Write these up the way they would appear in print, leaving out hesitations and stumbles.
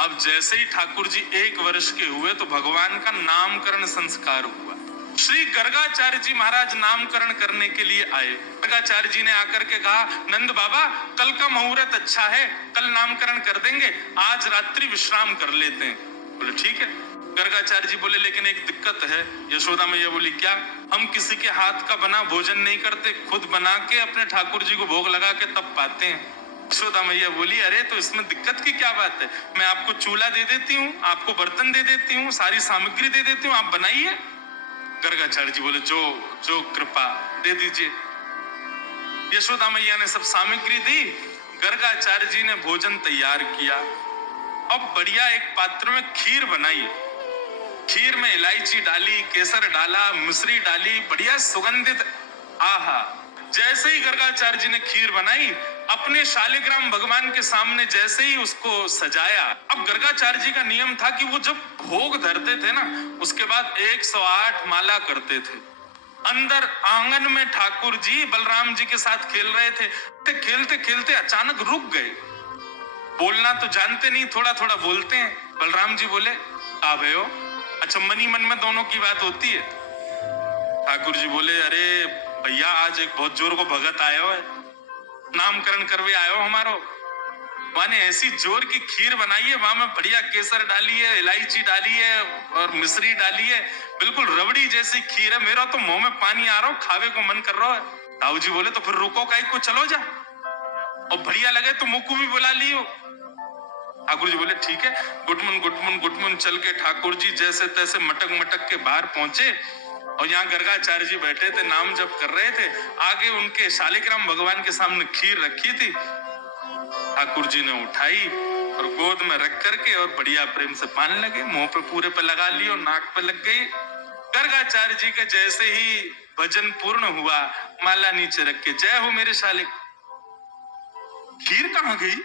अब जैसे ही ठाकुर जी 1 वर्ष के हुए तो भगवान का नामकरण संस्कार हुआ। श्री गर्गाचार्य जी महाराज नामकरण करने के लिए आए। गर्गाचार्य जी ने आकर के कहा, नंद बाबा कल का मुहूर्त अच्छा है, कल नामकरण कर देंगे, आज रात्रि विश्राम कर लेते हैं। बोले ठीक है। गर्गाचार्य जी बोले लेकिन एक दिक्कत है। यशोदा मैया बोली क्या? हम किसी के हाथ का बना भोजन नहीं करते, खुद बना के अपने ठाकुर जी को भोग लगा के तब पाते हैं। यशोदा मैया बोली अरे तो इसमें दिक्कत की क्या बात है, मैं आपको चूल्हा दे देती हूँ, आपको बर्तन दे देती हूँ, सारी सामग्री दे देती हूँ, आप बनाइए। गर्गाचार्य जी बोले जो जो कृपा दे दीजिए। यशोदा मैया ने सब सामग्री दी, गर्गाचार्य जी ने भोजन तैयार किया। अब बढ़िया एक पात्र में खीर बनाई, खीर में इलायची डाली, केसर डाला, मिश्री डाली, बढ़िया सुगंधित। आहा, जैसे ही गर्गाचार्य जी ने खीर बनाई, अपने शालिग्राम भगवान के सामने जैसे ही उसको सजाया। अब गर्गाचार्य जी का नियम था कि वो जब भोग धरते थे ना, उसके बाद 108 माला करते थे। अंदर आंगन में ठाकुर जी बलराम जी के साथ खेल रहे थे। खेलते खेलते अचानक रुक गए। बोलना तो जानते नहीं, थोड़ा थोड़ा बोलते हैं। बलराम जी बोले आ गए हो? अच्छा, मनी मन में दोनों की बात होती है। ठाकुर जी बोले अरे भैया आज एक बहुत जोर को भगत आयो है, नामकरण करवे आयो हमारो। माने ऐसी जोर की खीर बनाई है, वहां में बढ़िया केसर डाली है, इलायची डाली है और मिश्री डाली है, बिल्कुल रबड़ी जैसी खीर है। मेरा तो मुंह में पानी आ रहा हो, खावे को मन कर रहा है। ताऊ जी बोले तो फिर रुको काई को, चलो जा, और बढ़िया लगे तो मुक्कू भी बुला लियो। ठाकुर जी बोले ठीक है। गुटमुन गुटमुन गुटमुन चल के ठाकुर जी जैसे तैसे मटक मटक के बाहर पहुंचे, और यहाँ गर्गाचार्य जी बैठे थे, नाम जप कर रहे थे। आगे उनके शालिग्राम भगवान के सामने खीर रखी थी। ठाकुर जी ने उठाई और गोद में रख करके और बढ़िया प्रेम से पान लगे, मुंह पे पूरे पे लगा लियो, नाक पे लग गई। गर्गाचार्य जी के जैसे ही भजन पूर्ण हुआ, माला नीचे रख के जय हो मेरे शालिक। खीर कहाँ गई?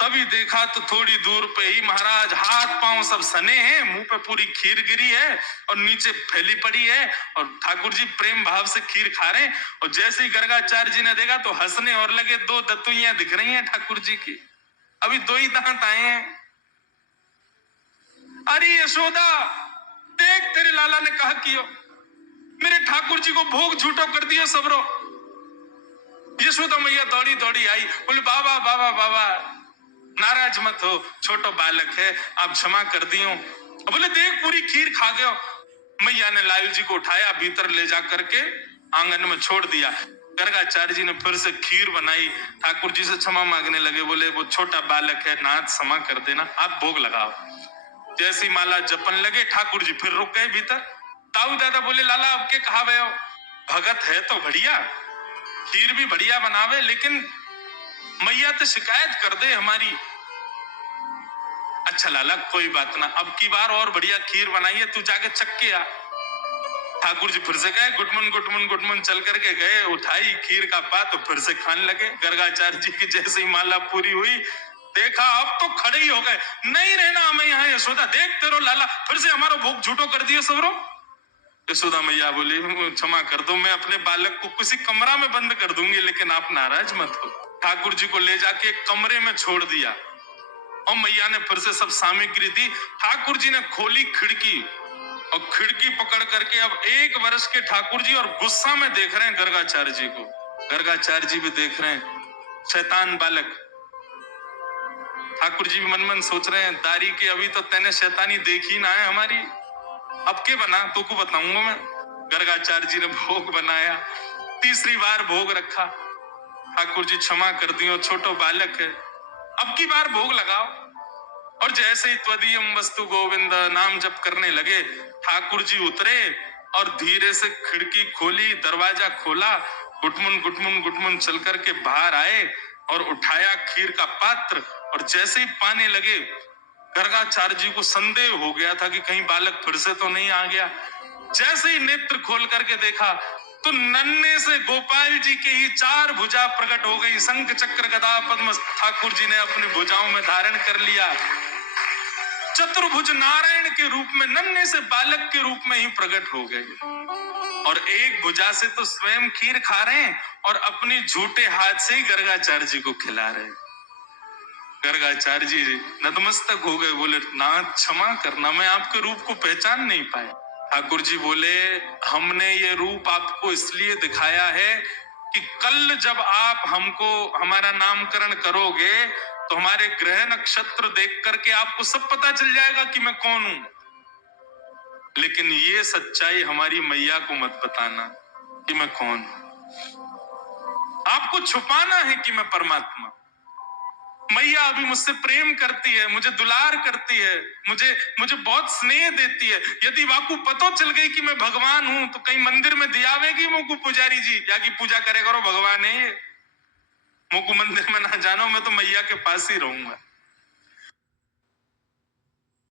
तभी देखा तो थोड़ी दूर पे ही महाराज हाथ पांव सब सने हैं, मुंह पे पूरी खीर गिरी है और नीचे फैली पड़ी है, और ठाकुर जी प्रेम भाव से खीर खा रहे हैं। और जैसे ही गर्गाचार्य जी ने देखा तो हंसने और लगे। 2 दतुइयां दिख रही हैं ठाकुर जी की, अभी 2 ही दांत आए हैं। अरे यशोदा देख, तेरे लाला ने कहा कियो, मेरे ठाकुर जी को भोग झूठो कर दियो सबरो। यशोदा मैया दौड़ी दौड़ी आई, बोले बाबा बाबा बाबा नाराज मत हो, छोटो बालक है, आप क्षमा कर दियो। बोले देख पूरी खीर खा गयो। मैया ने लाल जी को उठाया, भीतर ले जा करके आंगन में छोड़ दिया। गर्गाचार्य जी ने फिर से खीर बनाई, ठाकुर जी से क्षमा मांगने लगे। बोले वो छोटा बालक है, नाथ क्षमा कर देना, आप भोग लगाओ। जैसी माला जपन लगे, ठाकुर जी फिर रुक गए भीतर। ताऊ दादा बोले लाला अब के कहा गए हो? भगत है तो बढ़िया, खीर भी बढ़िया बनावे, लेकिन मैया तो शिकायत कर दे हमारी। अच्छा लाला कोई बात ना, अब की बार और बढ़िया खीर बनाइए, तू जाके चख के आ। ठाकुर जी फिर से गए, गुटमुन गुटमुन गुटमुन चल करके गए, उठाई खीर का पात तो फिर से खाने लगे। गर्गाचार्य जी की जैसे ही माला पूरी हुई, देखा अब तो खड़े ही हो गए, नहीं रहना हमें यहाँ यशोदा, देख तेरो लाला फिर से हमारा भोग झूठो कर दिया सबरो। यशोदा मैया बोली क्षमा कर दो, मैं अपने बालक को किसी कमरा में बंद कर दूंगी, लेकिन आप नाराज मत हो। ठाकुर जी को ले जाके कमरे में छोड़ दिया और मैया ने फिर से सब सामग्री दी। ठाकुर जी ने खोली खिड़की और खिड़की पकड़ करके अब 1 वर्ष के ठाकुर जी और गुस्सा में देख रहे हैं गर्गाचार्य जी को। गर्गाचार्य जी भी देख रहे हैं, शैतान बालक। ठाकुर जी भी मन मन सोच रहे हैं दारी के अभी तो तेने शैतानी देखी ना है हमारी, अब के बना तो को बताऊंगा मैं। गर्गाचार्य जी ने भोग बनाया, तीसरी बार भोग रखा। ठाकुर जी क्षमा कर दियो, छोटो बालक है, अब की बार भोग लगाओ। और जैसे ही त्वदीयम वस्तु गोविंद नाम जप करने लगे, ठाकुर जी उतरे और धीरे से खिड़की खोली, दरवाजा खोला, गुटमुन गुटमुन गुटमुन चल करके बाहर आए और उठाया खीर का पात्र, और जैसे ही पाने लगे गर्गाचार्य जी को संदेह हो गया था कि कहीं बालक फिर से तो नहीं आ गया। जैसे ही नेत्र खोल करके देखा तो नन्हे से गोपाल जी के ही 4 भुजा प्रकट हो गई। शंख चक्र गदा पद्म ठाकुर जी ने अपनी भुजाओं में धारण कर लिया। चतुर्भुज नारायण के रूप में नन्हे से बालक के रूप में ही प्रकट हो गए, और एक भुजा से तो स्वयं खीर खा रहे हैं और अपनी झूठे हाथ से ही गर्गाचार्य जी को खिला रहे हैं। गर्गाचार्य जी नतमस्तक हो गए, बोले नाथ क्षमा करना, मैं आपके रूप को पहचान नहीं पाया। ठाकुर जी बोले हमने ये रूप आपको इसलिए दिखाया है कि कल जब आप हमको हमारा नामकरण करोगे तो हमारे ग्रह नक्षत्र देख करके आपको सब पता चल जाएगा कि मैं कौन हूं। लेकिन ये सच्चाई हमारी मैया को मत बताना कि मैं कौन हूं। आपको छुपाना है कि मैं परमात्मा। मैया अभी मुझसे प्रेम करती है, मुझे दुलार करती है, मुझे मुझे बहुत स्नेह देती है। यदि वाकू पतो चल गई कि मैं भगवान हूं तो कहीं मंदिर में दियावेगी मोकू पुजारी जी, जाकी पूजा करे करो, भगवान है ये, मोकू मंदिर में ना जानो, मैं तो मैया के पास ही रहूंगा।